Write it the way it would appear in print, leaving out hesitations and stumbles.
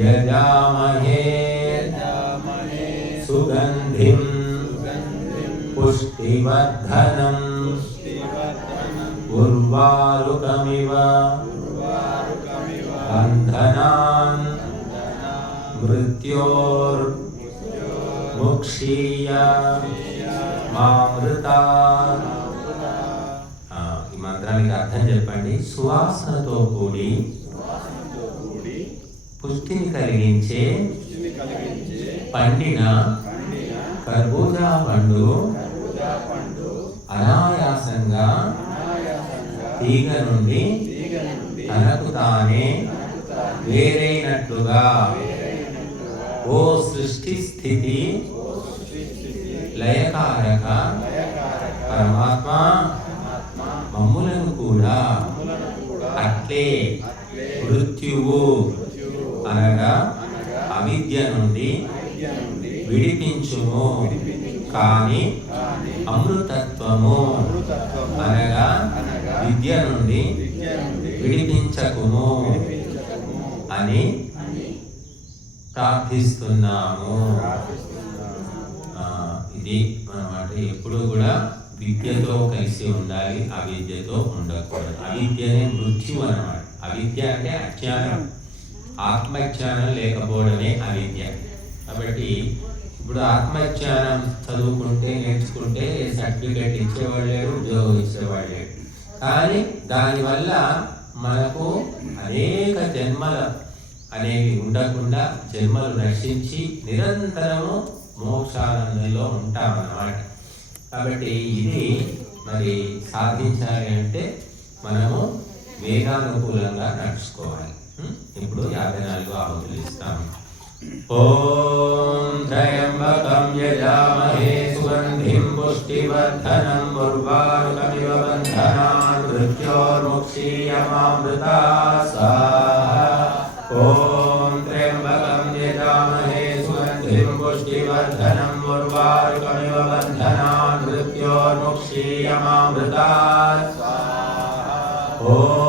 यजामहे सुगन्धिं पुष्टिवर्धनम् उर्वारुकमिव बन्धनान् मृत्योर्मुक्षीय मामृतात्। ఈ మంత్రానికి అర్థం చెప్పండి. సువాసనతో కూడి పుష్టిని కలిగించే పండిన కర్బూజా పండు అనాయాసంగా తీగ నుండి తనకు తానే వేరైనట్లుగా ఓ సృష్టి స్థితి లయకారక పరమాత్మ మమ్ములను కూడా అట్లే మృత్యువు అనగా అవిద్య నుండి విడిపించుము, కానీ అమృతత్వము అనగా విద్య నుండి విడిపించకుము అని ప్రార్థిస్తున్నాము. ఇది అన్నమాట. ఎప్పుడు కూడా విద్యతో కలిసి ఉండాలి, అవిద్యతో ఉండకూడదు. అవిద్యనే మృత్యు అన్నమాట. అవిద్య అంటే అజ్ఞానం, ఆత్మజ్ఞానం లేకపోవడమే అవిద్య. కాబట్టి ఇప్పుడు ఆత్మజ్ఞానం చదువుకుంటే నేర్చుకుంటే సర్టిఫికెట్ ఇచ్చేవాళ్ళు లేరు, ఉద్యోగం ఇచ్చేవాళ్ళు లేరు. కానీ దానివల్ల మనకు అనేక జన్మలు అనేవి ఉండకుండా జన్మలు నశించి నిరంతరము మోక్షానందంలో ఉంటామన్నమాట. కాబట్టి ఇది మరి సాధించాలి అంటే మనము వేదానుకూలంగా నడుచుకోవాలి. ఇప్పుడు 54 ఆహుతులు ఇస్తాము. ఓం త్రయంబకం యజామహే సుగంధిం పుష్టివర్ధనం ఉర్వారుకమివ బంధనాన్ మృత్యోర్ముక్షీయమామృతాత్ స్వాహా. ఓం త్రయంబకం యజామహే సుగంధిం పుష్టివర్ధనం ఉర్వారుకమివ బంధనాన్ మృత్యోర్ముక్షీయమామృతాత్ స్వాహా. ఓం